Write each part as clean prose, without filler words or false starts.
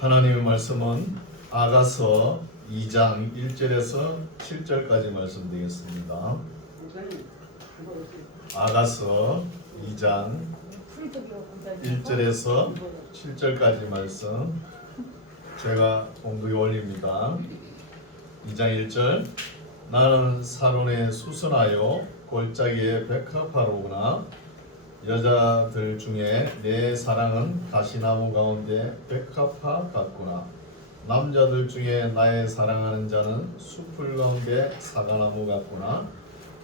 하나님의 말씀은 아가서 2장 1절에서 7절까지 말씀드리겠습니다. 아가서 2장 1절에서 7절까지 말씀 제가 공독에 올립니다. 2장 1절 나는 사론에 수선하여 골짜기에 백합화로 오나 여자들 중에 내 사랑은 가시나무 가운데 백합화 같구나. 남자들 중에 나의 사랑하는 자는 숲풀 가운데 사과나무 같구나.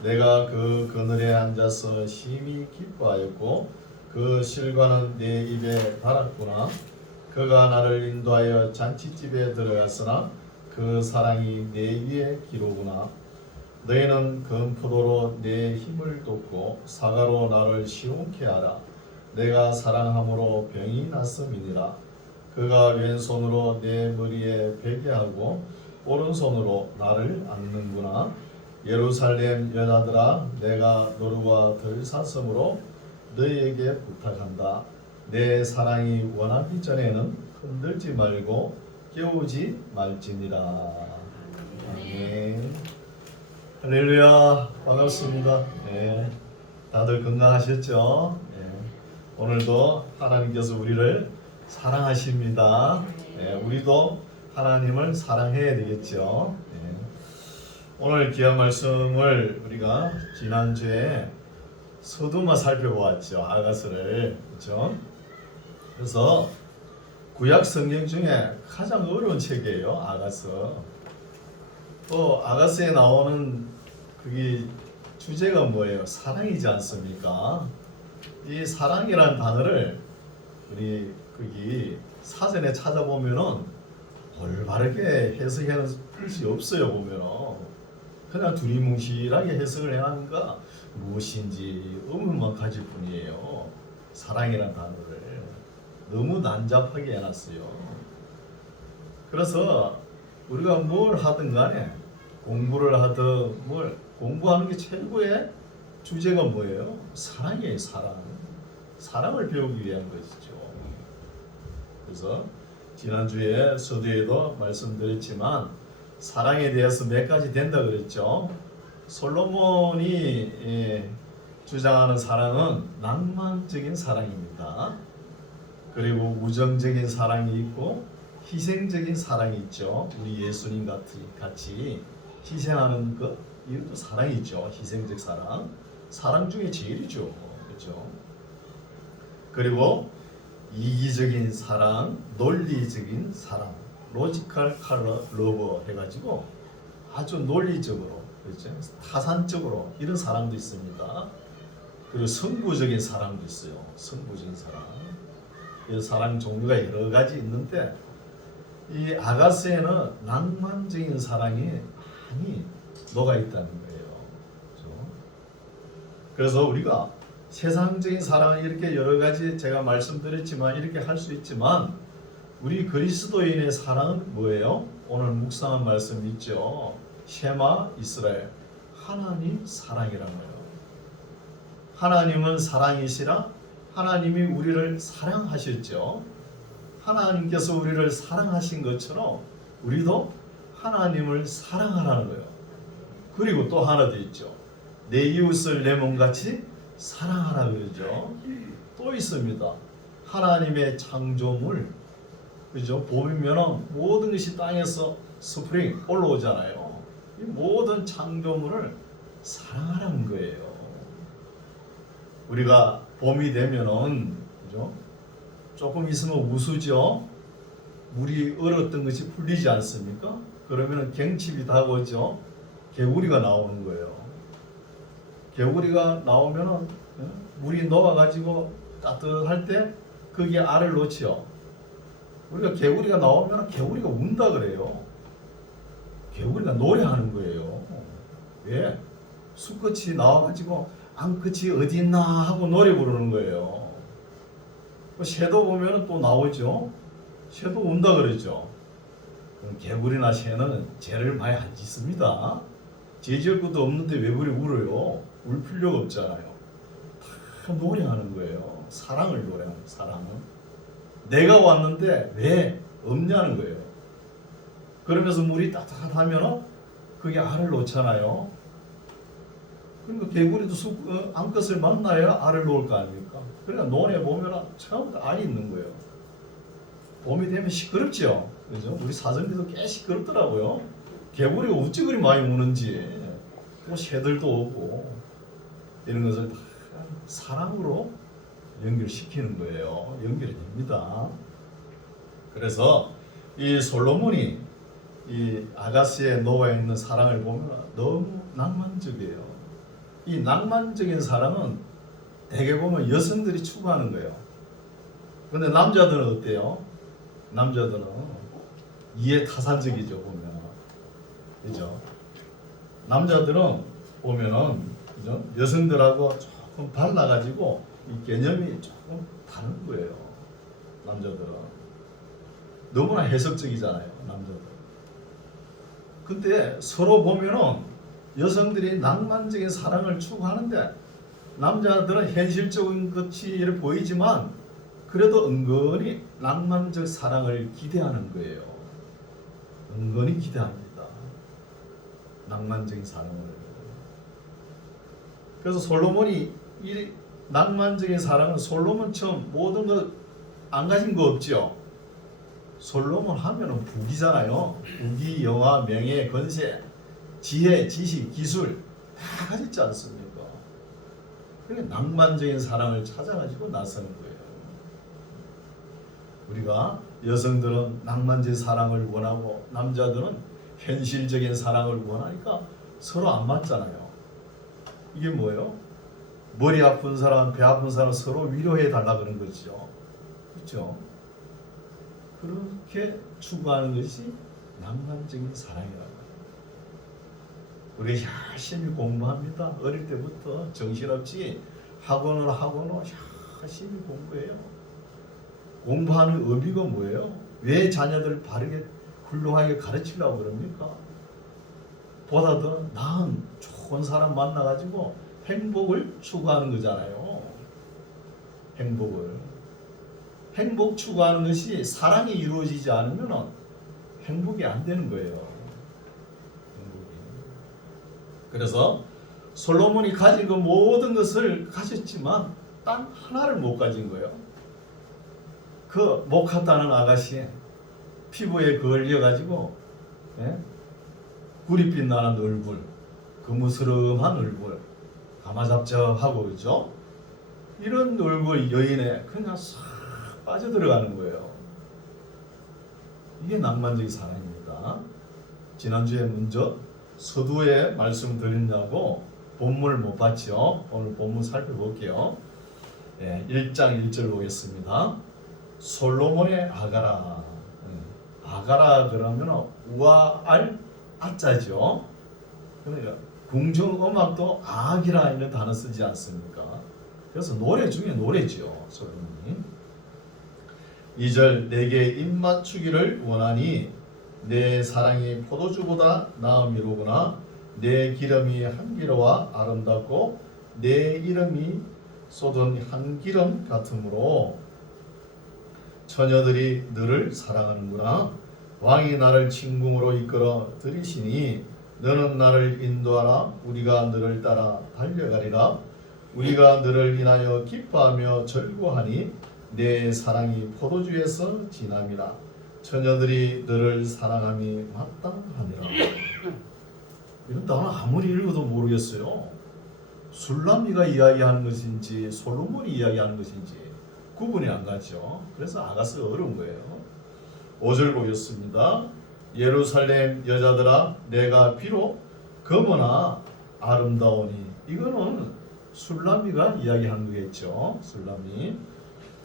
내가 그 그늘에 앉아서 심히 기뻐하였고 그 실과는 내 입에 달았구나. 그가 나를 인도하여 잔치집에 들어갔으나 그 사랑이 내 위에 기로구나. 너희는 금포도로 내 힘을 돋고 사과로 나를 시원케 하라. 내가 사랑함으로 병이 났음이니라. 그가 왼손으로 내 머리에 베게 하고 오른손으로 나를 안는구나. 예루살렘 여자들아, 내가 노루와 들사슴으로 너희에게 부탁한다. 내 사랑이 원하기 전에는 흔들지 말고 깨우지 말지니라. 아멘. 할렐루야, 반갑습니다. 네, 다들 건강하셨죠? 네, 오늘도 하나님께서 우리를 사랑하십니다. 네, 우리도 하나님을 사랑해야 되겠죠. 네, 오늘 귀한 말씀을 우리가 지난주에 서두마 살펴보았죠. 아가서를. 그렇죠? 그래서 구약 성경 중에 가장 어려운 책이에요. 아가서. 또 아가서에 나오는 그게 주제가 뭐예요? 사랑이지 않습니까? 이 사랑이라는 단어를 우리 거기 사전에 찾아보면은 올바르게 해석할 수 없어요. 보면은 그냥 두리뭉실하게 해석을 해나니까 무엇인지 의문만 가질 뿐이에요. 사랑이라는 단어를 너무 난잡하게 해놨어요. 그래서 우리가 뭘 하든 간에 공부를 하든 뭘 공부하는 게 최고의 주제가 뭐예요? 사랑이에요. 사랑. 사랑을 배우기 위한 것이죠. 그래서 지난주에 서두에도 말씀드렸지만 사랑에 대해서 몇 가지 된다 그랬죠. 솔로몬이 주장하는 사랑은 낭만적인 사랑입니다. 그리고 우정적인 사랑이 있고 희생적인 사랑이 있죠. 우리 예수님 같이 희생하는 것, 이것도 사랑이죠. 희생적 사랑. 사랑 중에 제일이죠. 그렇죠? 그리고 이기적인 사랑, 논리적인 사랑, 로지컬 러버 해가지고 아주 논리적으로, 그렇죠? 타산적으로 이런 사랑도 있습니다. 그리고 성부적인 사랑도 있어요. 성부적인 사랑. 이 사랑 종류가 여러 가지 있는데 이 아가서에는 낭만적인 사랑이 많이 녹아 있다는 거예요. 그렇죠? 그래서 우리가 세상적인 사랑을 이렇게 여러 가지 제가 말씀드렸지만 이렇게 할 수 있지만 우리 그리스도인의 사랑은 뭐예요? 오늘 묵상한 말씀 있죠. 셰마 이스라엘, 하나님 사랑이라는 거예요. 하나님은 사랑이시라 하나님이 우리를 사랑하셨죠. 하나님께서 우리를 사랑하신 것처럼 우리도 하나님을 사랑하라는 거예요. 그리고 또 하나 더 있죠. 내 이웃을 내 몸같이 사랑하라 그러죠. 또 있습니다. 하나님의 창조물, 그죠? 봄이면 모든 것이 땅에서 스프링 올라오잖아요. 이 모든 창조물을 사랑하라는 거예요. 우리가 봄이 되면은, 그죠? 조금 있으면 우수죠. 물이 얼었던 것이 풀리지 않습니까? 그러면 갱칩이 다가오죠. 개구리가 나오는 거예요. 개구리가 나오면은 물이 녹아가지고 따뜻할 때 거기에 알을 놓지요. 우리가 개구리가 나오면 개구리가 운다 그래요. 개구리가 노래하는 거예요. 왜? 수컷이 나와가지고 암컷이 어디 있나 하고 노래 부르는 거예요. 새도 보면 또 나오죠. 새도 운다 그러죠. 개구리나 새는 죄를 많이 안 짓습니다. 죄 지을 것도 없는데 왜 그리 울어요? 울 필요가 없잖아요. 다 노래하는 거예요. 사랑을 노래하는, 사랑은. 내가 왔는데 왜 없냐는 거예요. 그러면서 물이 따뜻하면 그게 알을 놓잖아요. 그러니까 개구리도 암컷을 만나야 알을 놓을 거 아닙니까? 그러니까 논에 보면 처음부터 알이 있는 거예요. 봄이 되면 시끄럽죠. 그죠? 우리 사슴비도 꽤 시끄럽더라고요. 개구리가 어찌 그리 많이 우는지. 또 새들도 오고 이런 것을 다 사랑으로 연결시키는 거예요. 연결이 됩니다. 그래서 이 솔로몬이 이 아가스에 놓아 있는 사랑을 보면 너무 낭만적이에요. 이 낭만적인 사랑은 대개 보면 여성들이 추구하는 거예요. 근데 남자들은 어때요? 남자들은 이해타산적이죠, 보면. 그죠? 남자들은 보면은, 그죠? 여성들하고 조금 달라가지고 이 개념이 조금 다른 거예요. 남자들은. 너무나 해석적이잖아요, 남자들. 근데 서로 보면은 여성들이 낭만적인 사랑을 추구하는데 남자들은 현실적인 것이 보이지만 그래도 은근히 낭만적 사랑을 기대하는 거예요. 은근히 기대합니다. 낭만적인 사랑을. 그래서 솔로몬이 이 낭만적인 사랑은 솔로몬처럼 모든 것 안 가진 거 없죠. 솔로몬 하면은 부귀잖아요. 부귀, 영화, 명예, 권세, 지혜, 지식, 기술 다 가졌지 않습니까? 그러니까 낭만적인 사랑을 찾아가지고 나서는 거예요. 우리가 여성들은 낭만적인 사랑을 원하고 남자들은 현실적인 사랑을 원하니까 서로 안 맞잖아요. 이게 뭐예요? 머리 아픈 사람, 배 아픈 사람 서로 위로해 달라 그런 거죠. 그렇죠? 그렇게 추구하는 것이 낭만적인 사랑이라고. 우리가 열심히 공부합니다. 어릴 때부터 정신없이 학원을 열심히 공부해요. 공부하는 의미가 뭐예요? 왜 자녀들 바르게 훌륭하게 가르치려고 그럽니까? 보다 더 나은 좋은 사람 만나가지고 행복을 추구하는 거잖아요. 행복 추구하는 것이 사랑이 이루어지지 않으면 행복이 안 되는 거예요. 그래서 솔로몬이 가진 그 모든 것을 가졌지만 단 하나를 못 가진 거예요. 그 모카다는 아가씨 피부에 걸려가지고 구릿빛 나는 얼굴, 거무스름한 얼굴, 가마잡잡하고 그죠? 이런 얼굴 여인에 그냥 싹 빠져들어가는 거예요. 이게 낭만적인 사랑입니다. 지난주에 먼저 서두에 말씀드린다고 본문을 못 봤죠? 오늘 본문 살펴볼게요. 1장 1절 보겠습니다. 솔로몬의 아가라. 아가라 그러면 우아알 아자죠. 그러니까 궁정음악도 악이라 이런 단어 쓰지 않습니까? 그래서 노래 중에 노래죠. 솔로몬이. 2절 내게 입맞추기를 원하니 내 사랑이 포도주보다 나음이로구나. 내 기름이 향기로와 아름답고 내 이름이 쏟은 향기름 같으므로 처녀들이 너를 사랑하는구나. 왕이 나를 진궁으로 이끌어 들이시니 너는 나를 인도하라. 우리가 너를 따라 달려가리라. 우리가 너를 인하여 기뻐하며 절구하니 내 사랑이 포도주에서 진함이라. 처녀들이 너를 사랑함이 마땅하니라. 이건 나는 아무리 읽어도 모르겠어요. 술람미가 이야기하는 것인지 솔로몬이 이야기하는 것인지 구분이 안 가죠. 그래서 아가스가 어려운 거예요. 5절 보겠습니다. 예루살렘 여자들아 내가 비록 검으나 아름다우니. 이거는 술람미가 이야기하는 거겠죠.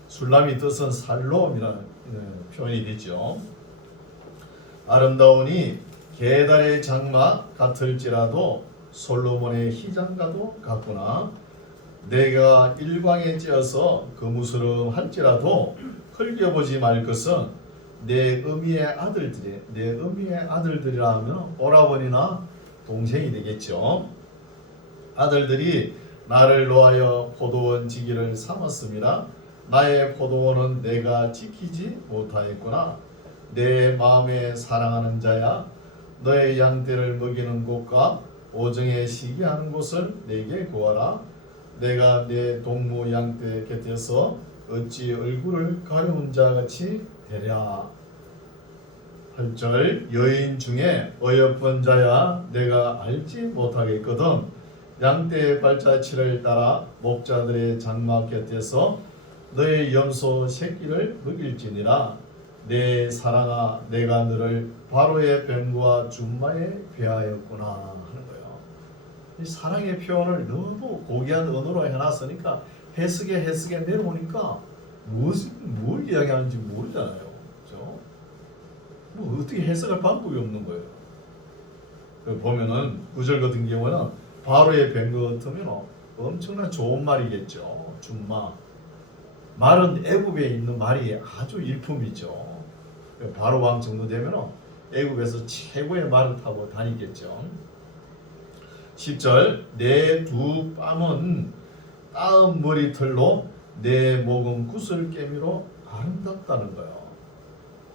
술람미 뜻은 살롬이라는 표현이 되죠. 아름다우니 게달의 장마 같을지라도 솔로몬의 희장과도 같구나. 내가 일광에 찧어서 거무스름할지라도 흘겨보지 말 것은 내 어미의 아들들이라 하면 오라버니나 동생이 되겠죠. 아들들이 나를 놓아여 포도원 지기를 삼았음이라. 나의 포도원은 내가 지키지 못하였구나. 내 마음에 사랑하는 자야 너의 양떼를 먹이는 곳과 오정에 쉬게 하는 곳을 내게 구하라. 내가 내 동무 양떼 곁에서 어찌 얼굴을 가려운 자같이 되랴. 8절 여인 중에 어여쁜 자야 내가 알지 못하겠거든. 양떼의 발자취를 따라 목자들의 장막 곁에서 너의 염소 새끼를 먹일지니라. 내 사랑아 내가 너를 바로의 뱀과 준마에 배하였구나 하는 거예요. 이 사랑의 표현을 너무 고귀한 언어로 해놨으니까 해석에 내려오니까 뭘 이야기하는지 모르잖아요. 그렇죠? 뭐 어떻게 해석할 방법이 없는 거예요. 보면은 9절 같은 경우는 바로의 뱀 같으면 엄청난 좋은 말이겠죠. 준마. 말은 애굽에 있는 말이 아주 일품이죠. 바로 왕 정도 되면 애굽에서 최고의 말을 타고 다니겠죠. 10절 내 두 뺨은 따은 머리털로 내 목은 구슬깨미로 아름답다는 거예요.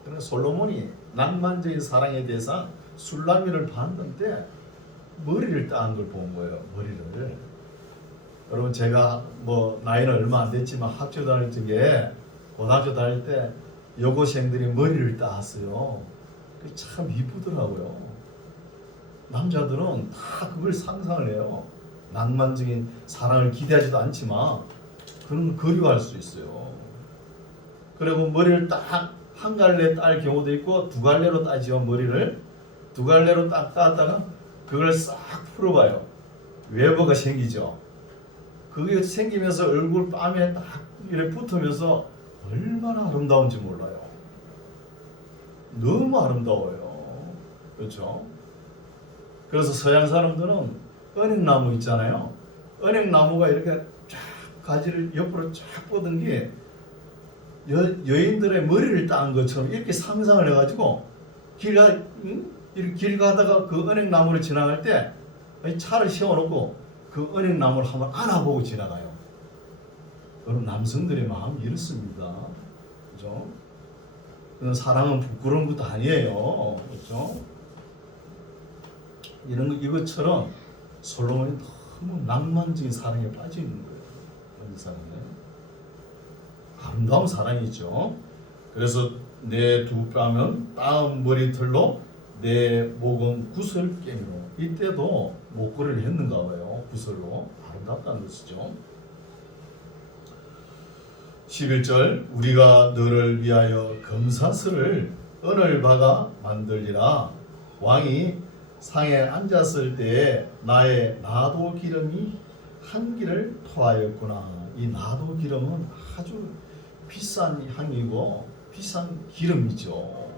그러나 솔로몬이 낭만적인 사랑에 대해서 술라미를 봤는데 머리를 따은 걸 본 거예요. 머리를. 여러분 제가 뭐 나이는 얼마 안 됐지만 학교 다닐 적에 고등학교 다닐 때 여고생들이 머리를 따왔어요. 참 이쁘더라고요. 남자들은 다 그걸 상상을 해요. 낭만적인 사랑을 기대하지도 않지만 그런 걸 그리워할 수 있어요. 그리고 머리를 딱 한 갈래 딸 경우도 있고 두 갈래로 따지요. 머리를 두 갈래로 딱 따다가 그걸 싹 풀어봐요. 외버가 생기죠. 그게 생기면서 얼굴 뺨에 딱 이렇게 붙으면서 얼마나 아름다운지 몰라요. 너무 아름다워요. 그렇죠? 그래서 서양 사람들은 은행나무 있잖아요. 은행나무가 이렇게 쫙 가지를 옆으로 쫙 뻗은 게 여인들의 머리를 따은 것처럼 이렇게 상상을 해가지고 이렇게 길 가다가 그 은행나무를 지나갈 때 차를 세워놓고 그 은행나무를 한번 안아보고 지나가요. 여러분 남성들의 마음이 이렇습니다. 그죠? 사랑은 부끄러운 것도 아니에요. 그죠? 이것처럼 솔로몬이 너무 낭만적인 사랑에 빠져 있는 거예요. 이 사랑은 아름다운 사랑이죠. 그래서 내 두 뺨은 따은 머리털로 내 목은 구슬깨미로. 이때도 목걸이를 했는가 봐요. 구슬로. 아름답다는 것이죠. 11절 우리가 너를 위하여 금사슬을 은을 박아 만들리라. 왕이 상에 앉았을 때에 나의 나도 기름이 향기를 토하였구나. 이 나도 기름은 아주 비싼 향이고 비싼 기름이죠.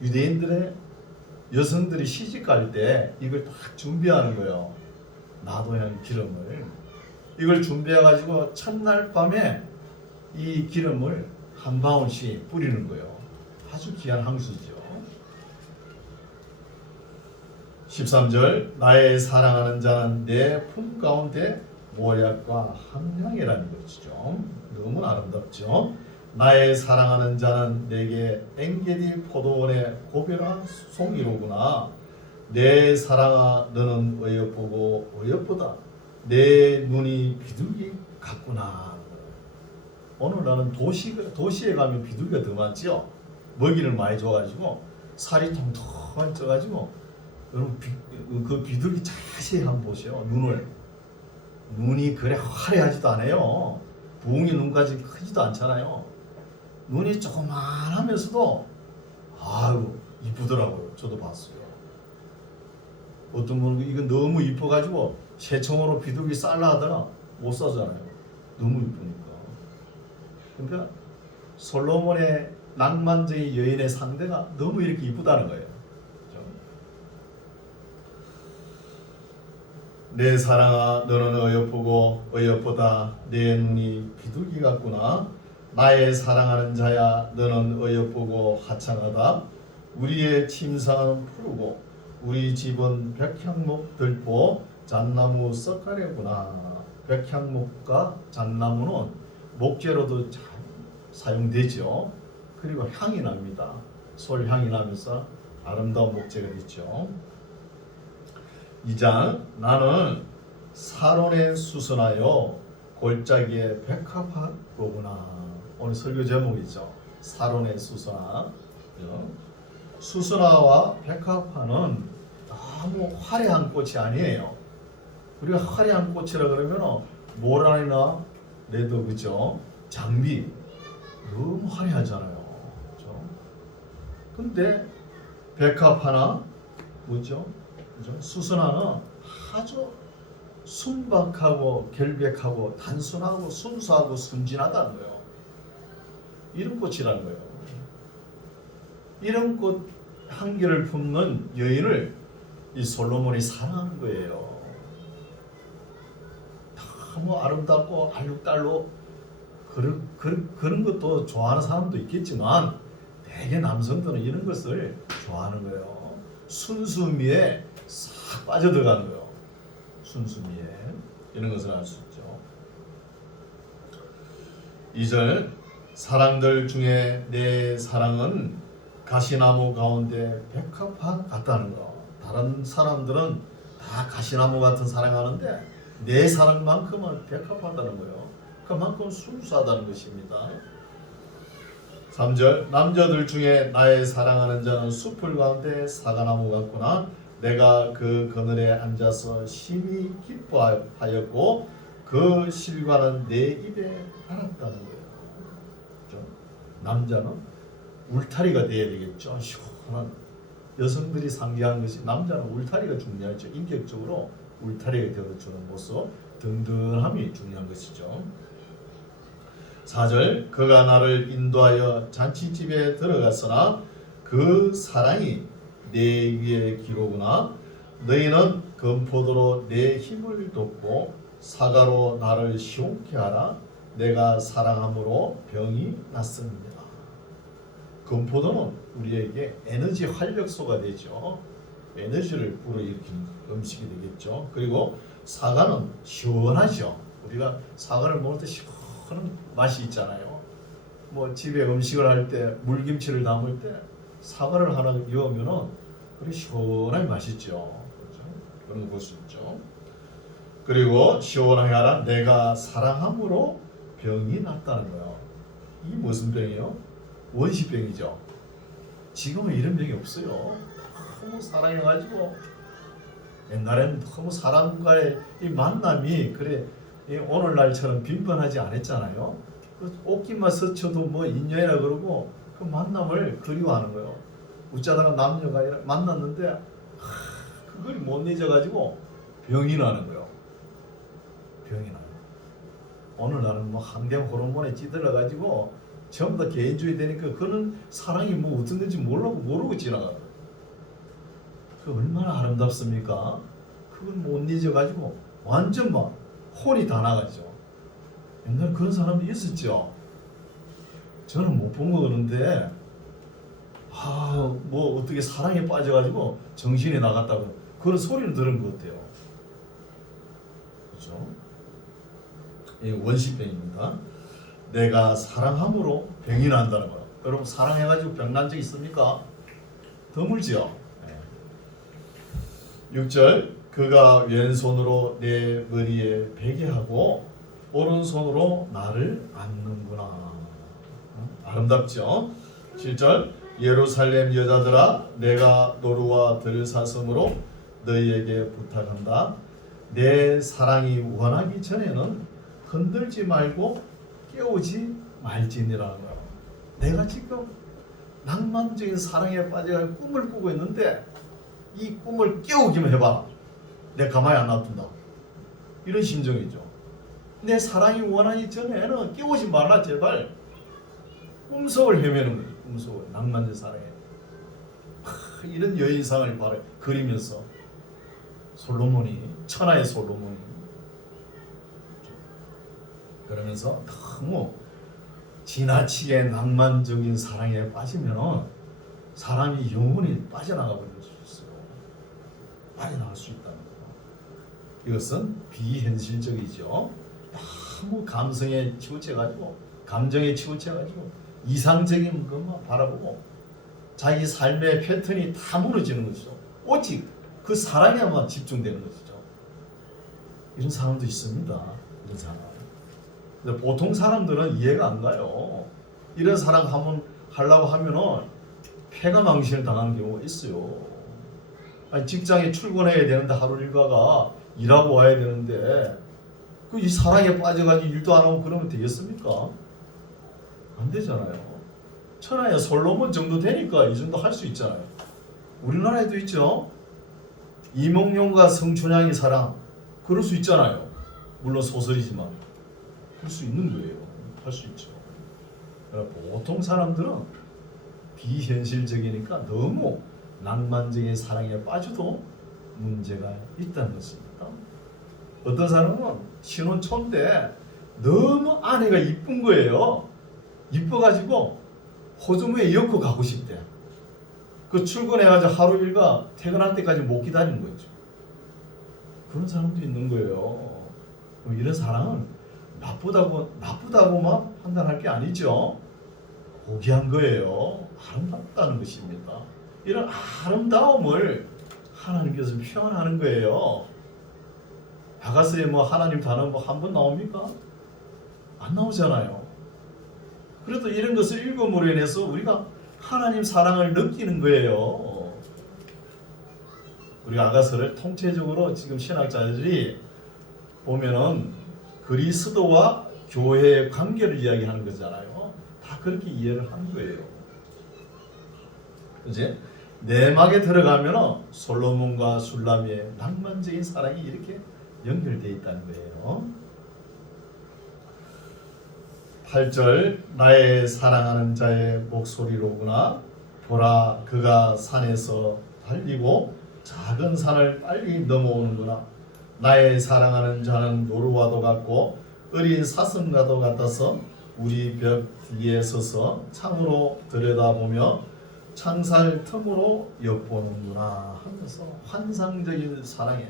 유대인들의 여성들이 시집갈 때 이걸 딱 준비하는 거예요. 나도향 기름을. 이걸 준비해가지고 첫날 밤에 이 기름을 한 방울씩 뿌리는 거예요. 아주 귀한 향수죠. 13절 나의 사랑하는 자는 내 품 가운데 모략과 함량이라는 것이죠. 너무 아름답죠. 나의 사랑하는 자는 내게 엔게디 포도원의 고별한 송이로구나. 내 사랑아 너는 어여쁘고 어여쁘다. 내 눈이 비둘기 같구나. 오늘 나는 도시에 가면 비둘기가 더 많죠. 먹이를 많이 줘가지고 살이 통통한 쪄가지고 여러분 그 비둘기 자세히 한번 보세요. 눈이 그래 화려하지도 않아요. 부엉이 눈까지 크지도 않잖아요. 눈이 조그만하면서도 아유 이쁘더라고요. 저도 봤어요. 어떤 분은 이건 너무 이뻐가지고 새총으로 비둘기 쌀라 하다가 못 사잖아요. 너무 이쁘니까. 그러니까 솔로몬의 낭만적인 여인의 상대가 너무 이렇게 이쁘다는 거예요. 그렇죠? 내 사랑아 너는 어여쁘고 어여쁘다. 내 눈이 비둘기 같구나. 나의 사랑하는 자야 너는 어여쁘고 하찮하다. 우리의 침상은 푸르고 우리 집은 백향목 들보 잣나무 썩가래구나. 백향목과 잣나무는 목재로도 잘 사용되죠. 그리고 향이 납니다. 솔향이 나면서 아름다운 목재가 됐죠. 2장 나는 사론에 수선하여 골짜기에 백합화로구나. 오늘 설교 제목이죠. 사론에 수선화. 수선화와 백합화는 너무 화려한 꽃이 아니에요. 우리가 화려한 꽃이라 그러면 모란이나 레더 그죠? 장미 너무 화려하잖아요. 그죠? 근데 백합화나 뭐죠? 그죠? 수선화는 아주 순박하고 결백하고 단순하고 순수하고 순진하다는 거예요. 이런 꽃이라는 거예요. 이런 꽃 한 개를 품는 여인을 이 솔로몬이 사랑하는 거예요. 너무 아름답고 알록달록 그런 것도 좋아하는 사람도 있겠지만 대개 남성들은 이런 것을 좋아하는 거예요. 순수미에 싹 빠져들어가는 거예요. 순수미에 이런 것을 알 수 있죠. 2절 사랑들 중에 내 사랑은 가시나무 가운데 백합화 같다는 거. 다른 사람들은 다 가시나무 같은 사랑하는데 내 사랑만큼은 백합하다는 거예요. 그만큼 순수하다는 것입니다. 3절 남자들 중에 나의 사랑하는 자는 숲을 가운데 사과나무 같구나. 내가 그 그늘에 앉아서 심히 기뻐하였고 그 실과는 내 입에 달았다는 거예요. 그렇죠? 남자는 울타리가 되어야 되겠죠. 시원한 여성들이 상기하는 것이 남자는 울타리가 중요하죠. 인격적으로 울타리가 되어주는 모습, 든든함이 중요한 것이죠. 4절 그가 나를 인도하여 잔치집에 들어갔으나 그 사랑이 내 위에 기로구나. 너희는 금포도로 내 힘을 돋고 사과로 나를 시원케 하라. 내가 사랑함으로 병이 났습니다. 금포도는 우리에게 에너지 활력소가 되죠. 에너지를 불어일으키는 음식이 되겠죠. 그리고 사과는 시원하죠. 우리가 사과를 먹을 때 시원한 맛이 있잖아요. 뭐 집에 음식을 할 때 물김치를 담을 때 사과를 하나 넣으면은 그게 시원하게 맛있죠. 그렇죠? 그런 거 볼 수 있죠. 그리고 시원하게 하라. 내가 사랑함으로 병이 났다는 거예요. 이게 무슨 병이에요? 원시병이죠. 지금은 이런 병이 없어요. 너무 사랑해가지고 옛날에는 너무 사람과의 이 만남이 그래 오늘날처럼 빈번하지 않았잖아요. 그 옷깃만 스쳐도 뭐 인연이라 그러고 그 만남을 그리워하는 거예요. 웃자다가 남녀가 만났는데 그걸 못 잊어가지고 병이 나는 거예요. 병이 나요. 오늘날은 뭐 환경 호르몬에 찌들어가지고 전부 다 개인주의 되니까 그는 사랑이 뭐 어떤 건지 모르고 지나가요. 그 얼마나 아름답습니까? 그걸 못 잊어가지고 완전 막 혼이 다 나가죠. 옛날 그런 사람도 있었죠. 저는 못 본 거 그런데 뭐 어떻게 사랑에 빠져가지고 정신이 나갔다고 그런 소리를 들은 것 같아요. 그렇죠? 이 원시병입니다. 내가 사랑함으로 병이 난다는 거예요. 여러분 사랑해가지고 병 난 적 있습니까? 드물지요. 6절 그가 왼손으로 내 머리에 베게 하고 오른손으로 나를 안는구나. 아름답죠? 7절 예루살렘 여자들아 내가 노루와 들사슴으로 너희에게 부탁한다. 내 사랑이 원하기 전에는 흔들지 말고 깨우지 말지니라는 거야. 내가 지금 낭만적인 사랑에 빠져 꿈을 꾸고 있는데 이 꿈을 깨우기만 해봐. 내가 가만히 안 놔둔다. 이런 심정이죠. 내 사랑이 원하기 전에는 깨우지 말라 제발. 꿈속을 헤매는 거지. 꿈속을 낭만적인 사랑에. 이런 여인상을 그리면서 솔로몬이 천하의 솔로몬이 그러면서 너무 지나치게 낭만적인 사랑에 빠지면 사람이 영혼이 빠져나가 버릴 수 있어요. 빠져나갈 수 있다는 거예요. 이것은 비현실적이죠. 너무 감성에 치우쳐가지고 감정에 치우쳐가지고 이상적인 것만 바라보고 자기 삶의 패턴이 다 무너지는 것이죠. 오직 그 사랑에만 집중되는 것이죠. 이런 사람도 있습니다. 이런 사람. 근데 보통 사람들은 이해가 안 가요. 이런 사랑 한번 하려고 하면은 폐가 망신을 당하는 경우가 있어요. 아니, 직장에 출근해야 되는데 하루 일과가 일하고 와야 되는데 그 이 사랑에 빠져가지고 일도 안 하고 그러면 되겠습니까? 안 되잖아요. 천하에 솔로몬 정도 되니까 이 정도 할 수 있잖아요. 우리나라에도 있죠. 이몽룡과 성춘향의 사랑 그럴 수 있잖아요. 물론 소설이지만 그럴 수 있는 거예요. 할 수 있죠. 보통 사람들은 비현실적이니까 너무 낭만적인 사랑에 빠져도 문제가 있다는 것입니다. 어떤 사람은 신혼 초인데 너무 아내가 이쁜 거예요. 이뻐가지고 호주머니에 엮고 가고 싶대. 그 출근해가지고 하루 일과 퇴근할 때까지 못 기다리는 거죠. 그런 사람도 있는 거예요. 그럼 이런 사랑은 나쁘다고만 판단할 게 아니죠. 고귀한 거예요. 아름답다는 것입니다. 이런 아름다움을 하나님께서 표현하는 거예요. 바가스에 뭐 하나님 단어 뭐 한 번 나옵니까? 안 나오잖아요. 그래도 이런 것을 읽음으로 인해서 우리가 하나님 사랑을 느끼는 거예요. 우리 아가서를 통째적으로 지금 신학자들이 보면은 그리스도와 교회의 관계를 이야기하는 거잖아요. 다 그렇게 이해를 하는 거예요. 이제 내막에 들어가면 솔로몬과 술람의 낭만적인 사랑이 이렇게 연결되어 있다는 거예요. 8절 나의 사랑하는 자의 목소리로구나. 보라 그가 산에서 달리고 작은 산을 빨리 넘어오는구나. 나의 사랑하는 자는 노루와도 같고 어린 사슴과도 같아서 우리 벽 위에 서서 창으로 들여다보며 창살 틈으로 엿보는구나 하면서 환상적인 사랑에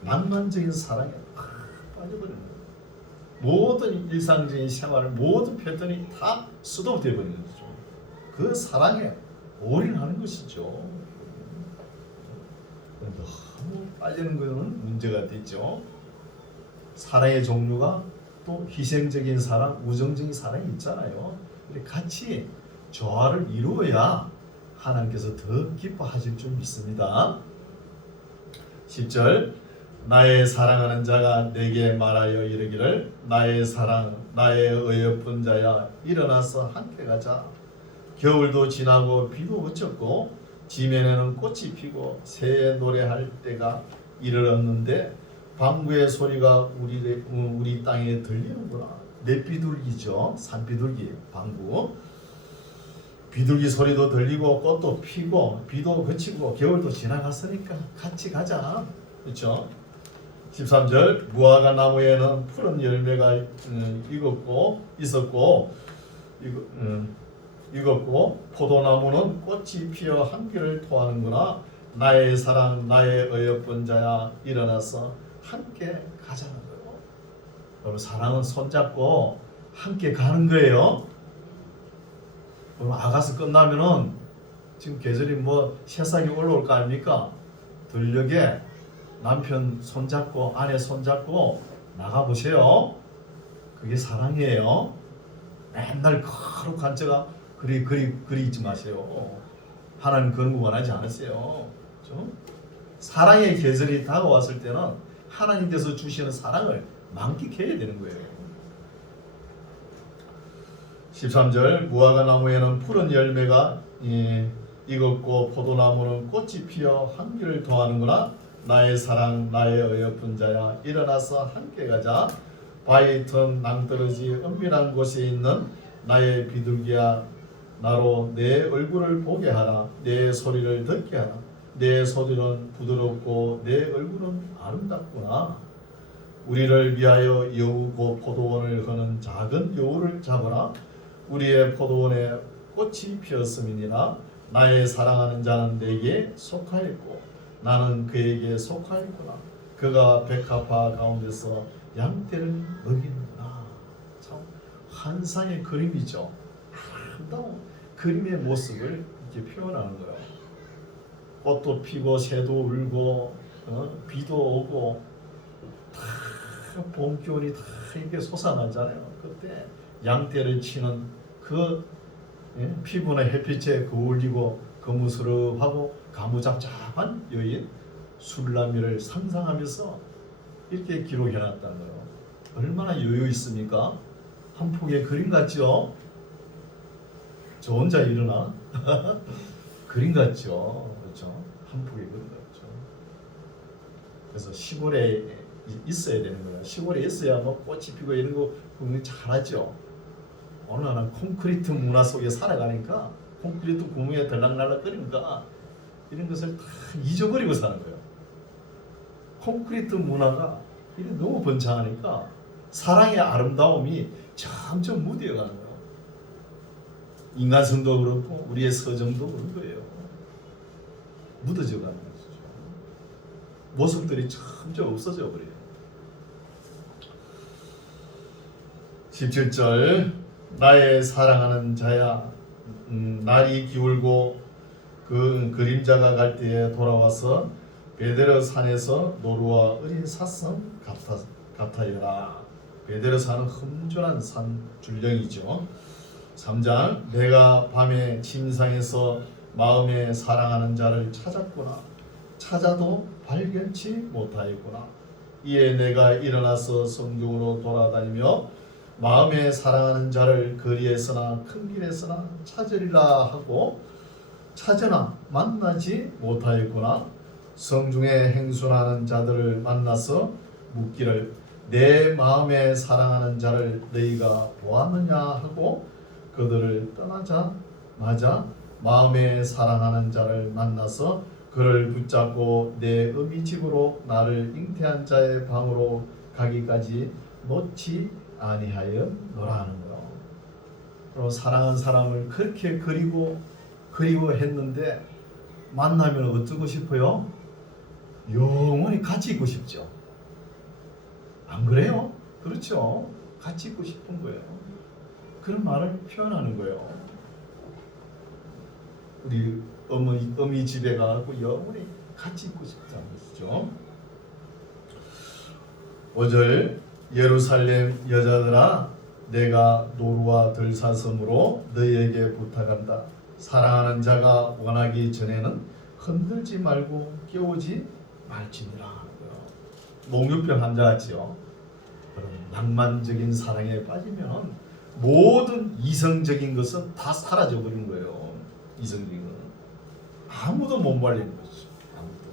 낭만적인 사랑에 빠져버리는 거예요. 모든 일상적인 생활 모든 패턴이 다 스톱되어 버리는 거죠. 그 사랑에 올인하는 것이죠. 너무 빠지는 것은 문제가 되죠. 사랑의 종류가 또 희생적인 사랑, 우정적인 사랑이 있잖아요. 같이 조화를 이루어야 하나님께서 더 기뻐하실 줄 믿습니다. 10절 나의 사랑하는 자가 내게 말하여 이르기를 나의 사랑 나의 어여쁜 자야 일어나서 함께 가자. 겨울도 지나고 비도 그쳤고 지면에는 꽃이 피고 새의 노래할 때가 이르렀는데 방구의 소리가 우리 땅에 들리는구나. 넷비둘기죠. 산비둘기 방구. 비둘기 소리도 들리고 꽃도 피고 비도 그치고 겨울도 지나갔으니까 같이 가자. 그렇죠? 13절 무화과 나무에는 푸른 열매가 익었고 포도나무는 꽃이 피어 향기를 토하는구나. 나의 사랑 나의 어여쁜 자야 일어나서 함께 가자는 거예요. 여러분 사랑은 손잡고 함께 가는 거예요. 여러분 아가서 끝나면은 지금 계절이 뭐 새싹이 올라올 거 아닙니까? 들녘에 남편 손잡고 아내 손잡고 나가보세요. 그게 사랑이에요. 맨날 거룩한 척 그리 있지 마세요. 하나님 그런 거 원하지 않으세요. 그렇죠? 사랑의 계절이 다가왔을 때는 하나님께서 주시는 사랑을 만끽해야 되는 거예요. 13절 무화과 나무에는 푸른 열매가 익었고 포도나무는 꽃이 피어 향기를 더하는구나. 나의 사랑 나의 어여쁜 자야 일어나서 함께 가자. 바위 틈 낭떠러지 은밀한 곳에 있는 나의 비둘기야 나로 내 얼굴을 보게 하라. 내 소리를 듣게 하라. 내 소리는 부드럽고 내 얼굴은 아름답구나. 우리를 위하여 여우 곧 포도원을 거는 작은 여우를 잡아라. 우리의 포도원에 꽃이 피었음이니라. 나의 사랑하는 자는 내게 속하였고 나는 그에게 속하였구나. 그가 백합화 가운데서 양떼를 먹이는구나. 참 환상의 그림이죠. 아름다운 그림의 모습을 이렇게 표현하는 거예요. 꽃도 피고 새도 울고 비도 오고 다 봄 기운이 다 이렇게 솟아나잖아요. 그때 양떼를 치는 그 피부나 햇빛에 거울리고 거무스름하고 가무잡잡한 여인 술라미를 상상하면서 이렇게 기록해놨다는 거예요. 얼마나 여유 있습니까? 한 폭의 그림 같죠? 저 혼자 일어나? 그림 같죠? 그렇죠? 한 폭의 그림 같죠? 그래서 시골에 있어야 되는 거예요. 시골에 있어야 뭐 꽃이 피고 이런 거 보면 잘하죠. 어느 하나 콘크리트 문화 속에 살아가니까 콘크리트 구멍에 들락날락거리니까 이런 것을 다 잊어버리고 사는 거예요. 콘크리트 문화가 너무 번창하니까 사랑의 아름다움이 점점 무뎌가는 거예요. 인간성도 그렇고 우리의 서정도 그런 거예요. 묻어져가는 거죠. 모습들이 점점 없어져 버려요. 17절 나의 사랑하는 자야 날이 기울고 그 그림자가 갈 때에 돌아와서 베데르 산에서 노루와 어린 사슴 같아여라. 베데르 산은 험준한 산 줄령이죠. 3장 내가 밤에 침상에서 마음에 사랑하는 자를 찾았구나. 찾아도 발견치 못하였구나. 이에 내가 일어나서 성중으로 돌아다니며 마음에 사랑하는 자를 거리에서나 큰 길에서나 찾으리라 하고 찾으나 만나지 못하였구나. 성중에 행순하는 자들을 만나서 묻기를 내 마음에 사랑하는 자를 너희가 보았느냐 하고 그들을 떠나자마자 마음에 사랑하는 자를 만나서 그를 붙잡고 내 어미 집으로 나를 잉태한 자의 방으로 가기까지 놓지 아니하여 노라는 거예요. 그리고 사랑한 사람을 그렇게 그리워했는데 만나면 어쩌고 싶어요? 영원히 같이 있고 싶죠. 안 그래요? 그렇죠. 같이 있고 싶은 거예요. 그런 말을 표현하는 거예요. 우리 어미 집에 가고 영원히 같이 있고 싶다는 것이죠. 5절 예루살렘 여자들아 내가 노루와 들사슴으로 너희에게 부탁한다. 사랑하는 자가 원하기 전에는 흔들지 말고 깨우지 말지니라. 몽유병 환자 같지요. 그런 낭만적인 사랑에 빠지면 모든 이성적인 것은 다 사라져 버린 거예요. 이성적인 것은 아무도 못 말리는 거죠. 아무도.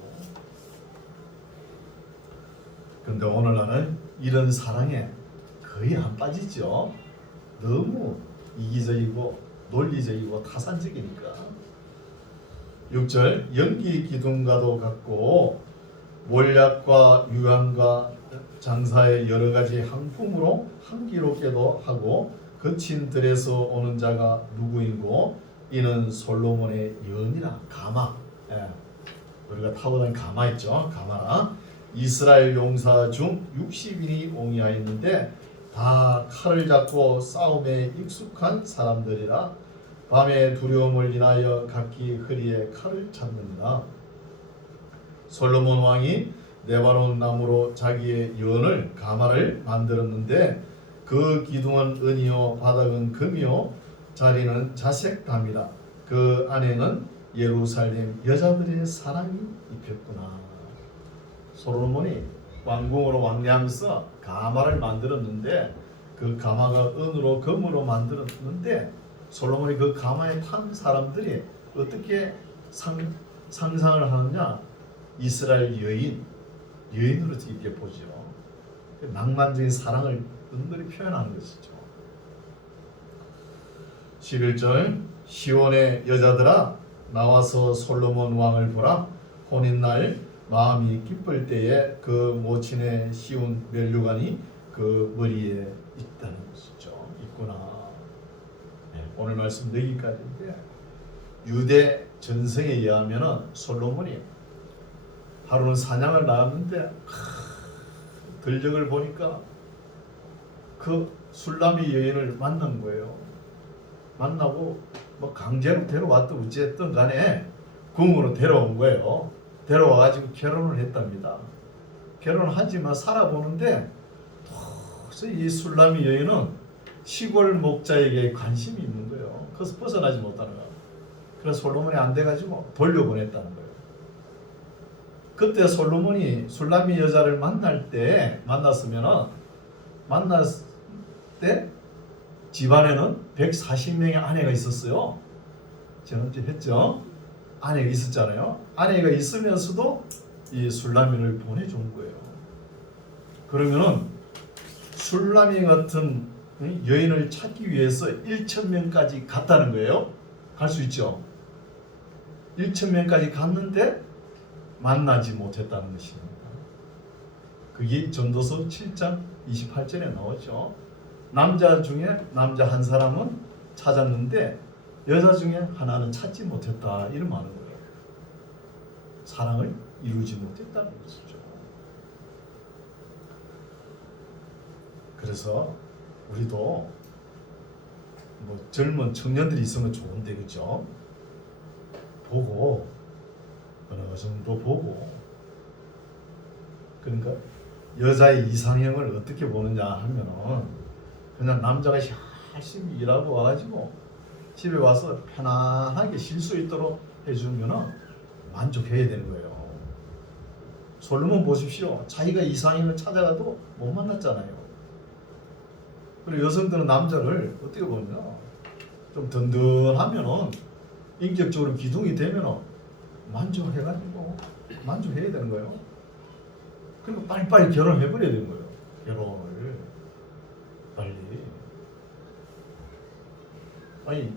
그런데 오늘날은 이런 사랑에 거의 안 빠지죠. 너무 이기적이고 논리적이고 타산적이니까. 6절 연기 기둥과도 같고 몰약과 유황과 장사의 여러 가지 항품으로 향기롭게도 하고 거친 들에서 오는 자가 누구인고 이는 솔로몬의 연이라. 가마. 우리가 타고 다니는 가마 있죠. 가마라. 이스라엘 용사 중 60인이 옹이하였는데 다 칼을 잡고 싸움에 익숙한 사람들이라. 밤에 두려움을 인하여 각기 허리에 칼을 찾는다. 솔로몬 왕이 레바논 나무로 자기의 연을 가마를 만들었는데 그 기둥은 은이요 바닥은 금이요 자리는 자색감이라. 그 안에는 예루살렘 여자들의 사랑이 입혔구나. 솔로몬이 왕궁으로 왕래하면서 가마를 만들었는데 그 가마가 은으로 금으로 만들었는데 솔로몬이 그 가마에 탄 사람들이 어떻게 상상을 하느냐. 이스라엘 여인으로 이렇게 보죠. 낭만적인 사랑을 은근히 표현하는 것이죠. 11절 시온의 여자들아 나와서 솔로몬 왕을 보라. 혼인날 마음이 기쁠 때에 그 모친의 시온 면류관이 그 머리에 있다는 것이죠. 있구나. 오늘 말씀 여기까지인데 유대 전성에 의하면 솔로몬이 하루는 사냥을 나왔는데 들녘을 보니까 그 술라미 여인을 만난 거예요. 만나고 뭐 강제로 데려왔든 어쨌든 간에 궁으로 데려온 거예요. 데려와가지고 결혼을 했답니다. 결혼을 하지만 살아보는데 도저히 이 술람이 여인은 시골 목자에게 관심이 있는 거예요. 그래서 벗어나지 못하는 거예요. 그래서 솔로몬이 안 돼가지고 돌려보냈다는 거예요. 그때 솔로몬이 술람이 여자를 만났을 때 집안에는 140명의 아내가 있었어요. 제가 언제 했죠? 아내가 있었잖아요. 아내가 있으면서도 이 술라미를 보내준 거예요. 그러면은 술라미 같은 여인을 찾기 위해서 1,000명까지 갔다는 거예요. 갈 수 있죠. 1,000명까지 갔는데 만나지 못했다는 것입니다. 그게 전도서 7장 28절에 나오죠. 남자 중에 남자 한 사람은 찾았는데 여자 중에 하나는 찾지 못했다, 이런 말인 거예요. 사랑을 이루지 못했다는 것이죠. 그래서 우리도 뭐 젊은 청년들이 있으면 좋은데, 그죠? 보고 어느 정도 보고, 그러니까 여자의 이상형을 어떻게 보느냐 하면은 그냥 남자가 열심히 일하고 와가지고 집에 와서 편안하게 쉴 수 있도록 해주면은 만족해야 되는 거예요. 솔로몬 보십시오. 자기가 이상형을 찾아가도 못 만났잖아요. 그리고 여성들은 남자를 어떻게 보냐, 좀 든든하면은 인격적으로 기둥이 되면은 만족해가지고 만족해야 되는 거예요. 그리고 빨리빨리 결혼해버려야 되는 거예요. 결혼을 빨리. 아니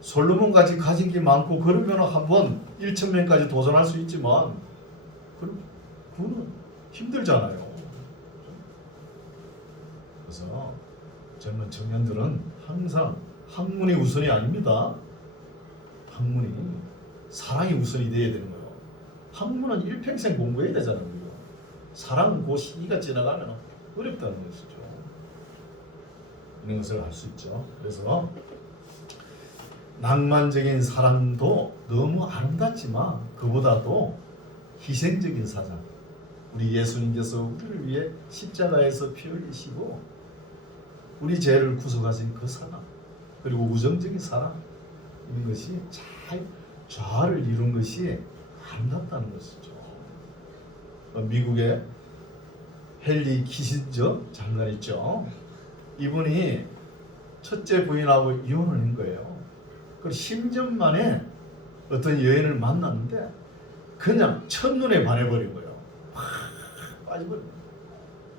솔로몬같이 가진 게 많고 그러면 한번 1,000명까지 도전할 수 있지만 그거는 힘들잖아요. 그래서 젊은 청년들은 항상 학문이 우선이 아닙니다. 학문이, 사랑이 우선이 돼야 되는 거예요. 학문은 일평생 공부해야 되잖아요. 사랑은 그 시기가 지나가면 어렵다는 것이죠. 이런 것을 알 수 있죠. 그래서 낭만적인 사랑도 너무 아름답지만 그보다도 희생적인 사랑, 우리 예수님께서 우리를 위해 십자가에서 피 흘리시고 우리 죄를 구속하신 그 사랑, 그리고 우정적인 사랑, 이런 것이 잘 조화를 이룬 것이 아름답다는 것이죠. 미국의 헨리 키신저 장관 있죠. 이분이 첫째 부인하고 이혼을 한 거예요. 그 10년 만에 어떤 여인을 만났는데 그냥 첫눈에 반해버린 거예요. 확 빠져버린 거예요.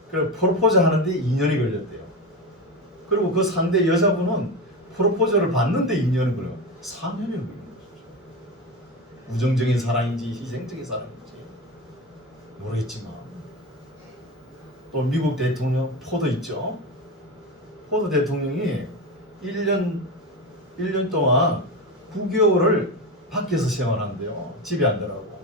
그리고 프로포즈 하는데 2년이 걸렸대요. 그리고 그 상대 여자분은 프로포즈를 받는데 2년이 걸려요. 3년이 걸린 거죠. 우정적인 사랑인지 희생적인 사랑인지 모르겠지만, 또 미국 대통령 포드 있죠. 포드 대통령이 1년 동안 9개월을 밖에서 생활한대요. 집에 안 들어가고.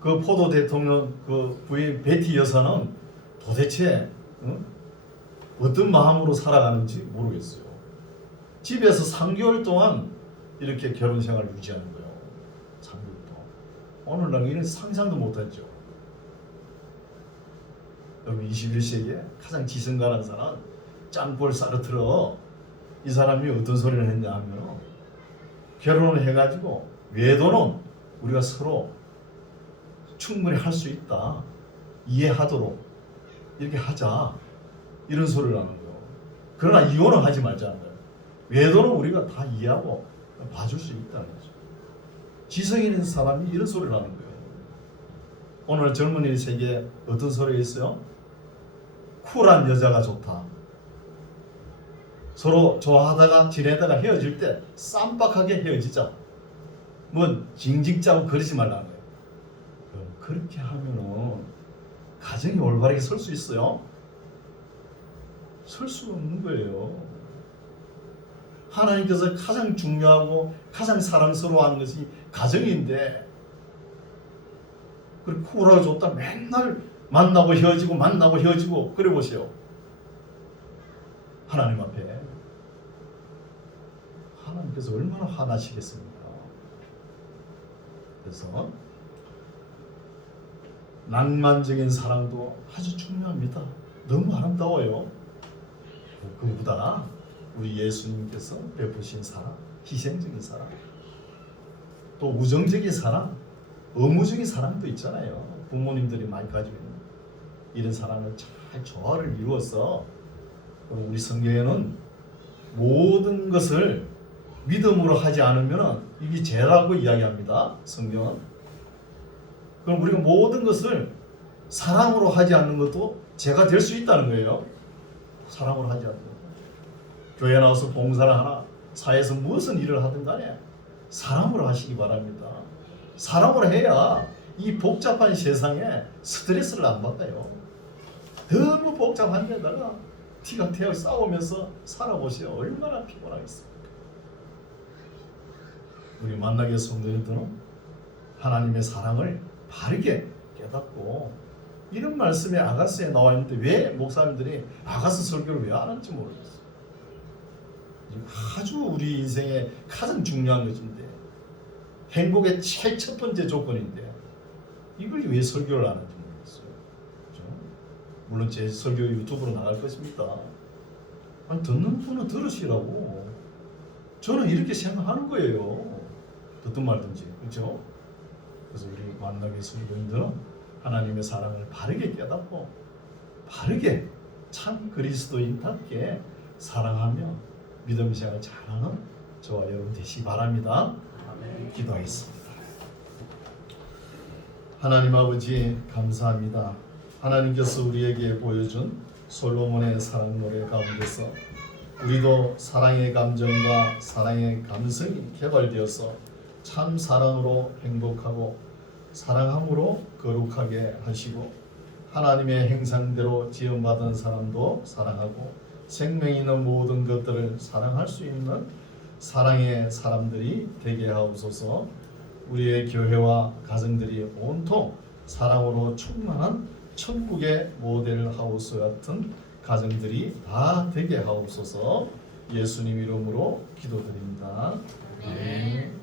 그 포드 대통령 그 부인 베티 여사는 도대체 어떤 마음으로 살아가는지 모르겠어요. 집에서 3개월 동안 이렇게 결혼 생활을 유지하는 거예요. 3개월 동안. 오늘날 이런 상상도 못했죠. 여러분 21세기에 가장 지성가는 사람 짱볼 사르트르, 이 사람이 어떤 소리를 했냐 하면, 결혼을 해가지고 외도는 우리가 서로 충분히 할 수 있다, 이해하도록 이렇게 하자, 이런 소리를 하는 거예요. 그러나 이혼은 하지 말자는 거예요. 외도는 우리가 다 이해하고 봐줄 수 있다는 거죠. 지성 있는 사람이 이런 소리를 하는 거예요. 오늘 젊은이 세계에 어떤 소리가 있어요? 쿨한 여자가 좋다. 서로 좋아하다가 지내다가 헤어질 때 쌈박하게 헤어지자. 뭐 징징 짜고 그러지 말라는 거예요. 그렇게 하면은 가정이 올바르게 설 수 있어요? 설 수 없는 거예요. 하나님께서 가장 중요하고 가장 사랑스러워하는 것이 가정인데, 그리고 쿨하게 좋다 맨날 만나고 헤어지고 만나고 헤어지고 그래 보세요. 하나님 앞에 하나님께서 얼마나 화나시겠습니까? 그래서 낭만적인 사랑도 아주 중요합니다. 너무 아름다워요. 그보다 우리 예수님께서 베푸신 사랑, 희생적인 사랑, 또 우정적인 사랑, 의무적인 사랑도 있잖아요. 부모님들이 많이 가지고 있는 이런 사랑을 잘 조화를 이루어서 우리 성경에는 모든 것을 믿음으로 하지 않으면 이게 죄라고 이야기합니다. 성경은. 그럼 우리가 모든 것을 사랑으로 하지 않는 것도 죄가 될 수 있다는 거예요. 사랑으로 하지 않는 것. 교회 나와서 봉사를 하나, 사회에서 무슨 일을 하든 간에 사랑으로 하시기 바랍니다. 사랑으로 해야 이 복잡한 세상에 스트레스를 안 받아요. 너무 복잡한 데다가 티가 튀어 싸우면서 살아보세요. 얼마나 피곤하겠습니까? 우리 만나게 성도님들은 하나님의 사랑을 바르게 깨닫고, 이런 말씀이 아가스에 나와 있는데 왜 목사님들이 아가스 설교를 왜 안 하는지 모르겠어요. 아주 우리 인생에 가장 중요한 것인데, 행복의 제일 첫 번째 조건인데 이걸 왜 설교를 안 하는지 모르겠어요. 그렇죠? 물론 제 설교 유튜브로 나갈 것입니다. 아니, 듣는 분은 들으시라고. 저는 이렇게 생각하는 거예요. 듣든 말든지. 그렇죠? 그래서 우리 만나게 성도님들은 하나님의 사랑을 바르게 깨닫고 바르게 참 그리스도인답게 사랑하며 믿음 생활 잘하는 저와 여러분 되시기 바랍니다. 아멘. 기도하겠습니다. 하나님 아버지 감사합니다. 하나님께서 우리에게 보여준 솔로몬의 사랑 노래 가운데서 우리도 사랑의 감정과 사랑의 감성이 개발되어서 참 사랑으로 행복하고 사랑함으로 거룩하게 하시고, 하나님의 형상대로 지음받은 사람도 사랑하고 생명 있는 모든 것들을 사랑할 수 있는 사랑의 사람들이 되게 하옵소서. 우리의 교회와 가정들이 온통 사랑으로 충만한 천국의 모델 하우스 같은 가정들이 다 되게 하옵소서. 예수님 이름으로 기도드립니다. 아멘.